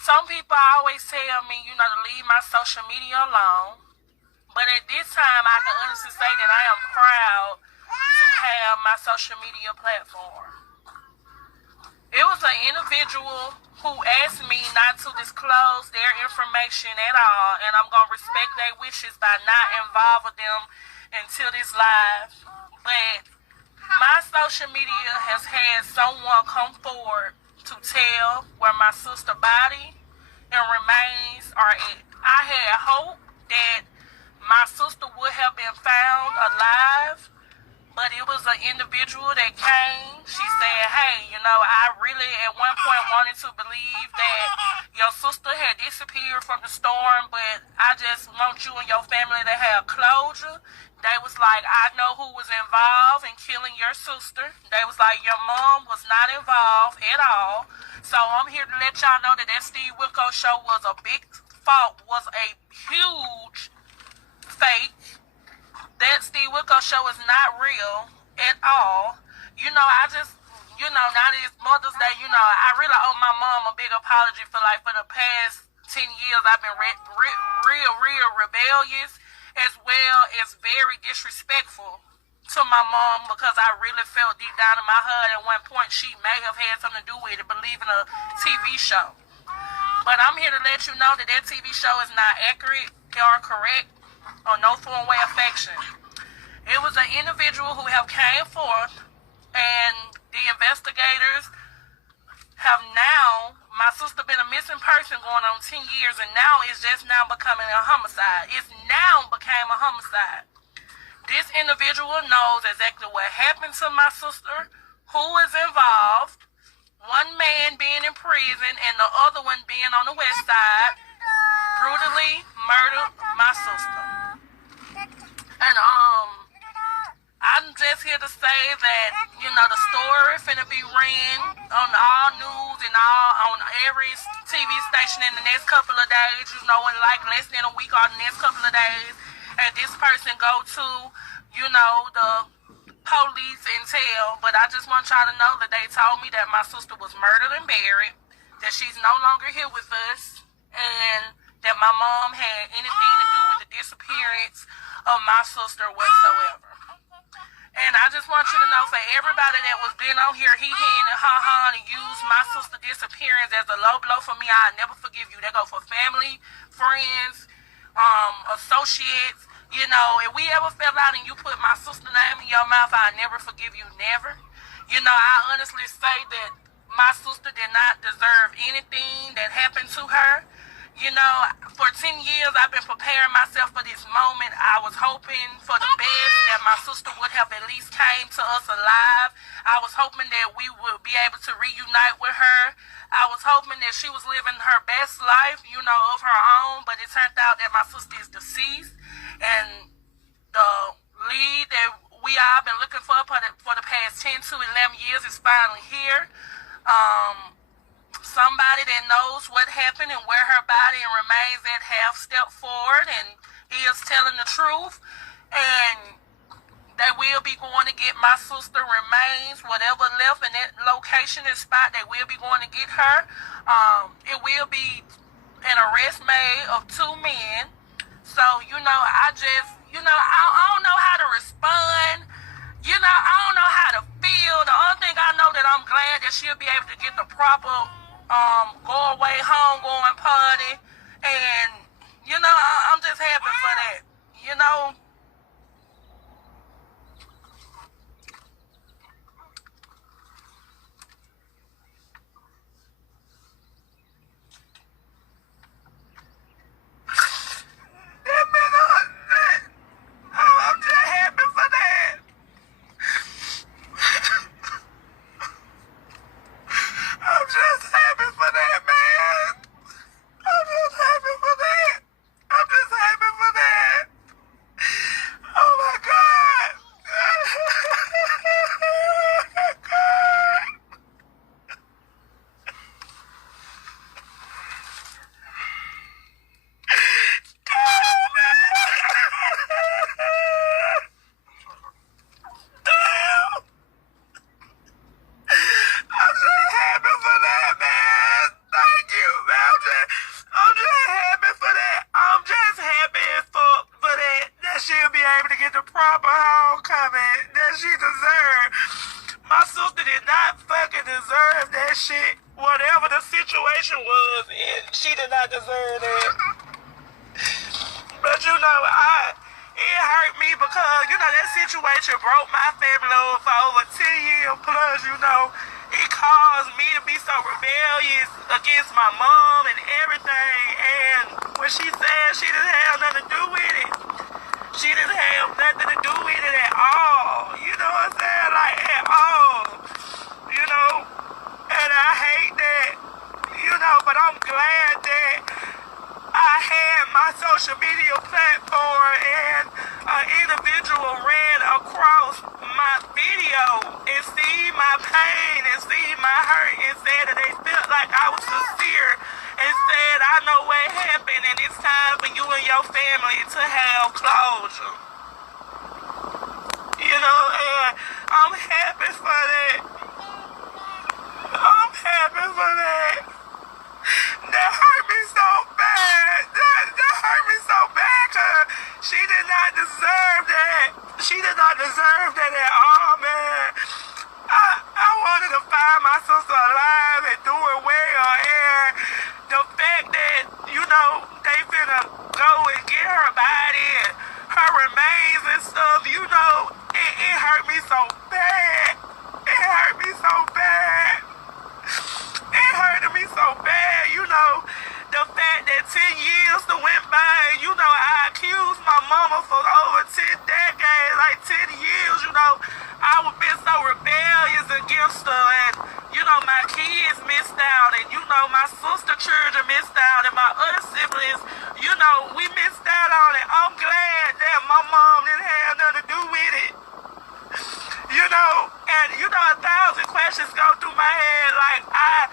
Some people always tell me, to leave my social media alone. But at this time, I can honestly say that I am proud to have my social media platform. It was an individual who asked me not to disclose their information at all, and I'm going to respect their wishes by not involving them until this live. But my social media has had someone come forward to tell where my sister's body and remains are at. I had hope that my sister would have been found alive, but it was an individual that came. She said, hey, I really at one point wanted to believe that your sister had disappeared from the storm, but I just want you and your family to have closure. They was like, I know who was involved in killing your sister. They was like, your mom was not involved at all. So I'm here to let y'all know that Steve Wilco show was a big fault, was a huge fake. That Steve Wilco show is not real at all. I just, now that it's Mother's Day, I really owe my mom a big apology for the past 10 years I've been real rebellious, as well as very disrespectful to my mom, because I really felt deep down in my heart at one point she may have had something to do with it, believing a TV show. But I'm here to let you know that TV show is not accurate or correct or no form way affection. It was an individual who have came forth, and the investigators have now, my sister been a missing person going on 10 years, and now it's just now becoming a homicide. It's now became a homicide. This individual knows exactly what happened to my sister, who is involved, one man being in prison and the other one being on the west side, brutally murdered my sister. And I'm just here to say that, the story finna be ran on all news and on every TV station in the next couple of days, in less than a week or the next couple of days. And this person go to, the police and tell. But I just want y'all to know that they told me that my sister was murdered and buried, that she's no longer here with us, and that my mom had anything to do with the disappearance of my sister whatsoever. And I just want you to know, for everybody that was been on here, he and ha-ha and used my sister disappearance as a low blow for me, I'll never forgive you. That go for family, friends, associates. If we ever fell out and you put my sister's name in your mouth, I'll never forgive you, never. I honestly say that my sister did not deserve anything that happened to her. For 10 years, I've been preparing myself for this moment. I was hoping for the best, that my sister would have at least came to us alive. I was hoping that we would be able to reunite with her. I was hoping that she was living her best life, of her own. But it turned out that my sister is deceased. And the lead that we all been looking for the past 10 to 11 years is finally here. Somebody that knows what happened and where her body and remains at have stepped forward and is telling the truth. And they will be going to get my sister remains, whatever left in that location and spot, they will be going to get her. It will be an arrest made of 2 men. So, I just, I don't know how to respond. I don't know how to feel. The only thing I know that I'm glad that she'll be able to get the proper go away, home going party. And, I'm just happy for that. I'm just happy for that. I'm just happy for that, man. I'm just happy for that. I'm just happy for that. able to get the proper homecoming that she deserved. My sister did not fucking deserve that shit. Whatever the situation was, she did not deserve that. But you know, it hurt me because, you know, that situation broke my family over for over 10 years plus, you know. It caused me to be so rebellious against my mom and everything. And when she said she didn't have nothing to do with it, she didn't have nothing to do with it at all. You know what I'm saying? Like, at all. You know? And I hate that. You know, but I'm glad that I had my social media platform and an individual ran across my video and see my pain and see my hurt and said that they felt like I was sincere and said, I know what happened and it's time for you and your family to have closure. You know, and I'm happy for that. I'm happy for that. That hurt me so bad. That hurt me so bad because she did not deserve that. She did not deserve that at all, man. I wanted to find my sister alive and doing well, and the fact that, you know, they finna go and get her body and her remains and stuff, you know, it hurt me so bad. It hurt me so bad. It hurted me so bad, you know, the fact that 10 years went by, you know, I accused my mama for over 10 decades, like 10 years, you know, I was been so rebellious against her, and, you know, my kids missed out, and, you know, my sister children missed out, and my other siblings, you know, we missed out on it. I'm glad that my mom didn't have nothing to do with it. You know, and you know, 1,000 questions go through my head. Like, I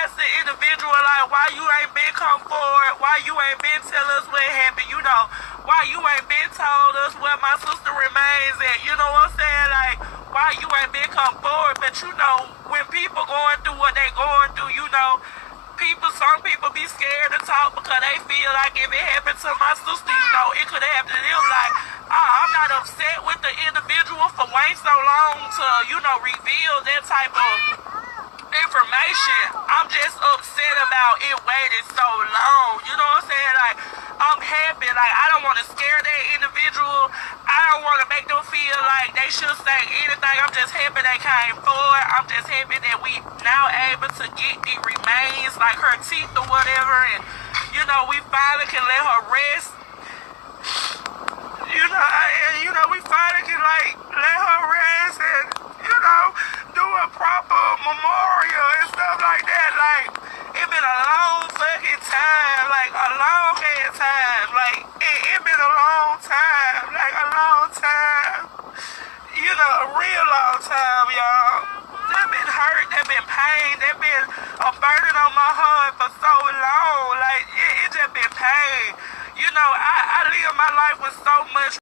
asked the individual, like, why you ain't been come forward? Why you ain't been tell us what happened? You know, why you ain't been told us where my sister remains at? You know what I'm saying? Like, why you ain't been come forward? But you know, when people going through what they going through, you know, some people be scared to talk because they feel like if it happened to my sister, you know, it could happen to them. Like, I'm not upset with the individual for waiting so long to, you know, reveal that type of information. I'm just upset about it waiting so long. You know what I'm saying? Like, I'm happy. Like, I don't want to scare that individual. I don't want to make them feel like they should say anything. I'm just happy they came forward. I'm just happy that we now able to get the remains, like her teeth or whatever, and, you know, we finally can let her rest. You know, we finally can, like, let her rest and, you know, do a proper memorial and stuff like that. Like, it's been a long fucking time, like, a long ass time. Like, it been a long time, like, a long time. You know, a real long time, y'all. That been hurt, that been pain, that been a burden on my heart for so long. Like, it just been pain. You know, I live my life with so much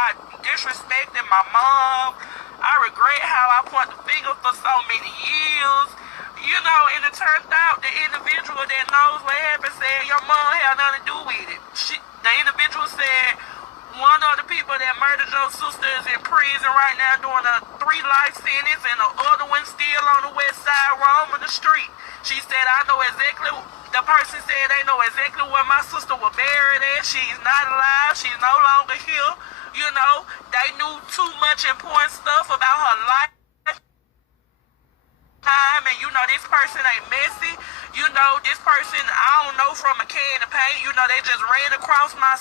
by disrespecting my mom. I regret how I point the finger for so many years. You know, and it turned out the individual that knows what happened said your mom had nothing to do with it. The individual said one of the people that murdered your sister is in prison right now doing a 3-life sentence, and the other one still on the west side roaming the street. She said, I know exactly, the person said they know exactly where my sister was buried at. She's not alive. She's no longer here. You know, they knew too much important stuff about her life. And you know, this person ain't messy. You know, this person, I don't know, from a can of paint. You know, they just ran across my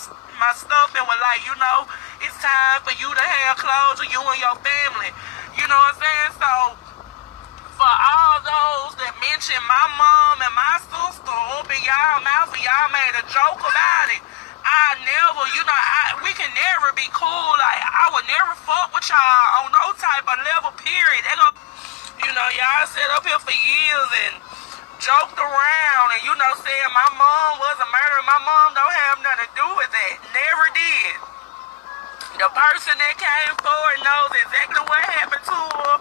stuff and were like, you know, it's time for you to have closure, you and your family. You know what I'm saying? So, for all those that mention my mom and my sister, open y'all mouth and y'all made a joke about it, I never, you know, we can never be cool. Like, I would never fuck with y'all on no type of level, period. They gonna, you know, y'all sat up here for years and joked around and, you know, saying my mom was a murderer. My mom don't have nothing to do with that. Never did. The person that came forward knows exactly what happened to her,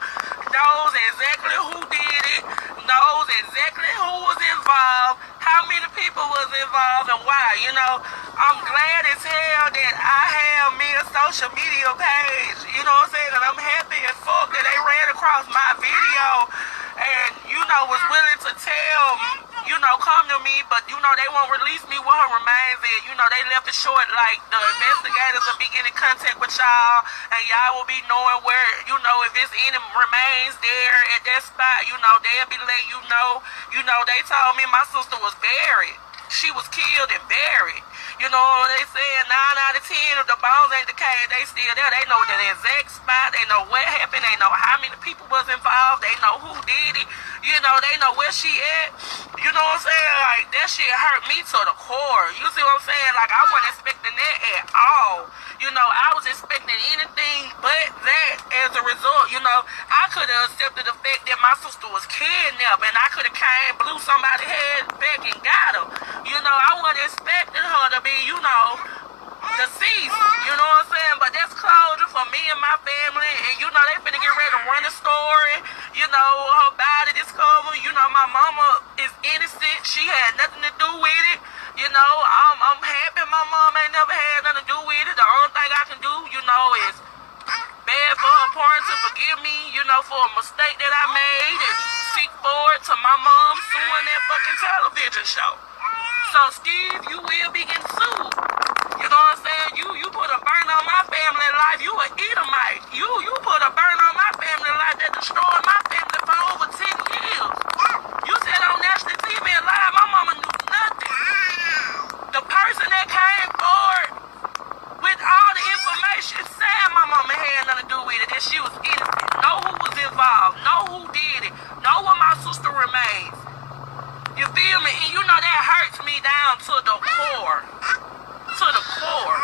knows exactly who did it, knows exactly who was involved, how many people was involved, and why. You know, I'm glad as hell that I have me a social media page, you know what I'm saying, and I'm happy as fuck that they ran across my video and, you know, was willing to tell, you know, come to me, but, you know, they won't release me with her remains at. You know, they left it short, like, the investigators will be getting in contact with y'all, and y'all will be knowing where, you know, if there's any remains there at that spot, you know, they'll be letting you know. You know, they told me my sister was buried. She was killed and buried. You know, they said 9 out of 10 of the bones ain't decayed, they still there. They know the exact spot. They know what happened. They know how many people was involved. They know who did it. You know, they know where she at. You know what I'm saying? Like, that shit hurt me to the core. You see what I'm saying? Like, I wasn't expecting that at all. You know, I was expecting anything but that as a result. You know, I could have accepted the fact that my sister was kidnapped and I could have came, blew somebody's head back and got her. You know, I wasn't expecting her to be, you know, deceased. You know what I'm saying? But that's closure for me and my family. And, you know, they finna get ready to run the story. You know, her body discovered. You know, my mama is innocent. She had nothing to do with it. You know, I'm happy my mom ain't never had nothing to do with it. The only thing I can do, you know, is beg for her parents to forgive me, you know, for a mistake that I made, and seek forward to my mom suing that fucking television show. So, Steve, you will be getting sued. You know what I'm saying? You put a burn on my family life. You an Edomite. You put a burn on my family life that destroyed my family for over 10 years. You said on national TV and live, my mama knew nothing. The person that came forward with all the information said my mama had nothing to do with it, that she was innocent. Know who was involved. Know who did it. Know where my sister remains. You feel me? And you know that hurts me down to the core. To the core.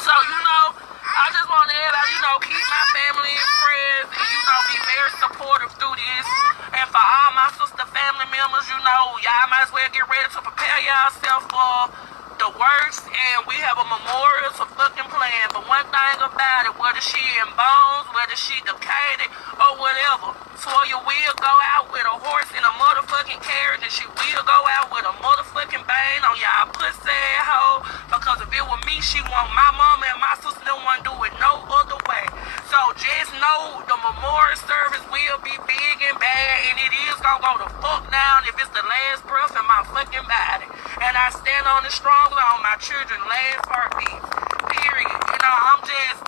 So, you know, I just want everybody, you know, keep my family in prayers and, you know, be very supportive through this. And for all my sister family members, you know, y'all might as well get ready to prepare yourself for the worst, and we have a memorial to fucking plan. But one thing about it, whether she in bones, whether she decayed or whatever, Toya will go out with a horse in a motherfucking carriage, and she will go out with a motherfucking bang on y'all pussy hoe. Because if it were me, she want my mama and my sister don't want to do it no other way. So just know the memorial service will be big and bad, and it is gonna go the fuck down if it's the last breath in my fucking body. And I stand on the strong on my children's last heartbeat. Period. You know, I'm just,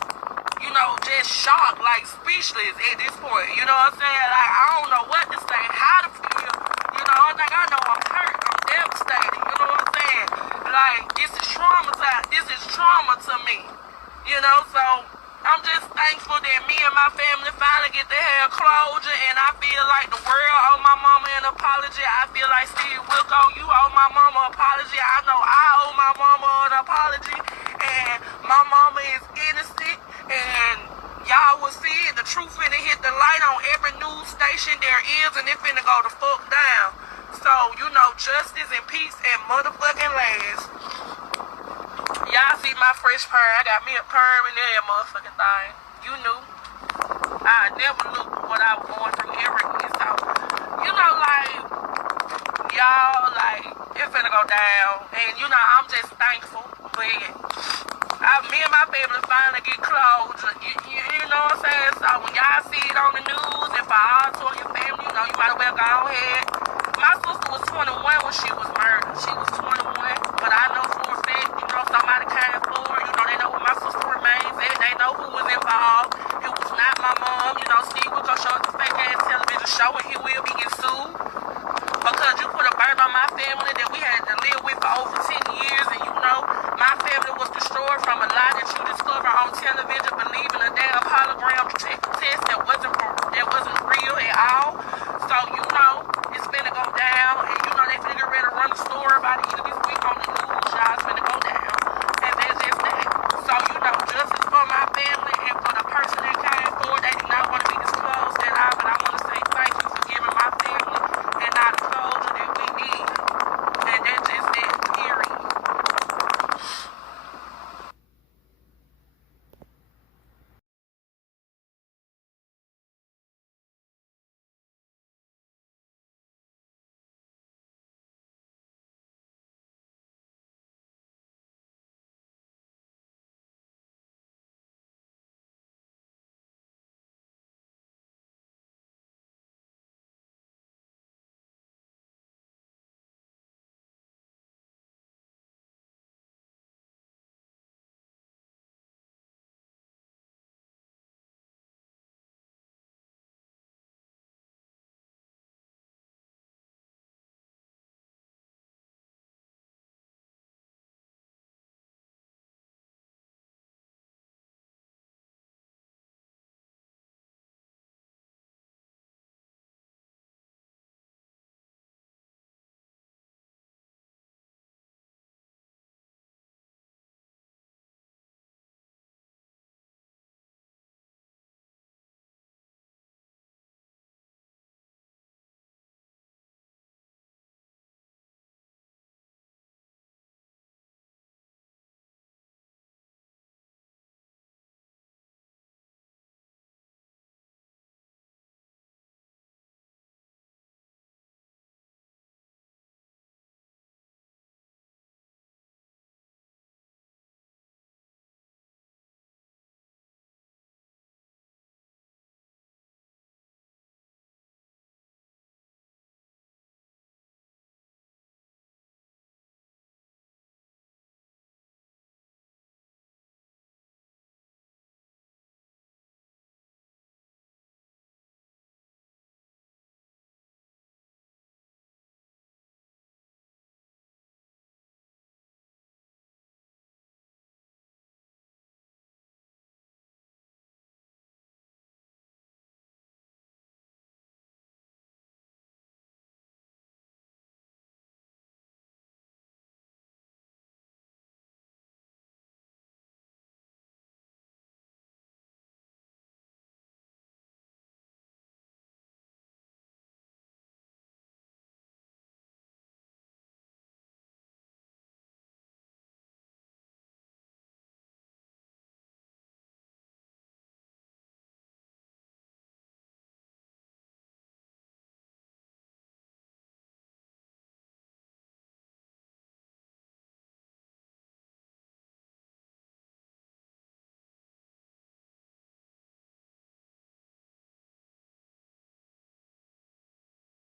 you know, just shocked, like speechless at this point. You know what I'm saying? Like, I don't know what to say, how to feel. You know, I think I know I'm hurt. I'm devastated. You know what I'm saying? Like, this is traumatized. This is trauma to me. You know, so I'm just thankful that me and my family finally get to have closure, and I feel like the world owe my mama an apology. I feel like Steve Wilco, you owe my mama an apology. I know I owe my mama an apology, and my mama is innocent, and y'all will see it. The truth finna hit the light on every news station there is, and it finna go the fuck down. So, you know, justice and peace and motherfucking last. Y'all see my fresh perm. I got me a perm and that motherfucking thing. You knew. I never looked what I was going through ever again. So, you know, like, y'all, like, it finna go down. And, you know, I'm just thankful. But me and my family finally get closure. You know what I'm saying? So when y'all see it on the news, if I all told your family, you know, you might as well go ahead. My sister was 21 when she was murdered. She was 21. But I know for a fact, you know, somebody came forward. You know, they know where my sister remains at. They know who was involved. It was not my mom. You know, Steve was gonna show us the fake ass television show and he will be getting sued. Because you put a burden on my family that we had to live with for over 10 years. And you know, my family was destroyed from a lie that you discover on television, believing a damn hologram test that wasn't real at all. So, you know, it's finna go down. And you know, they finna get ready to run the story about it either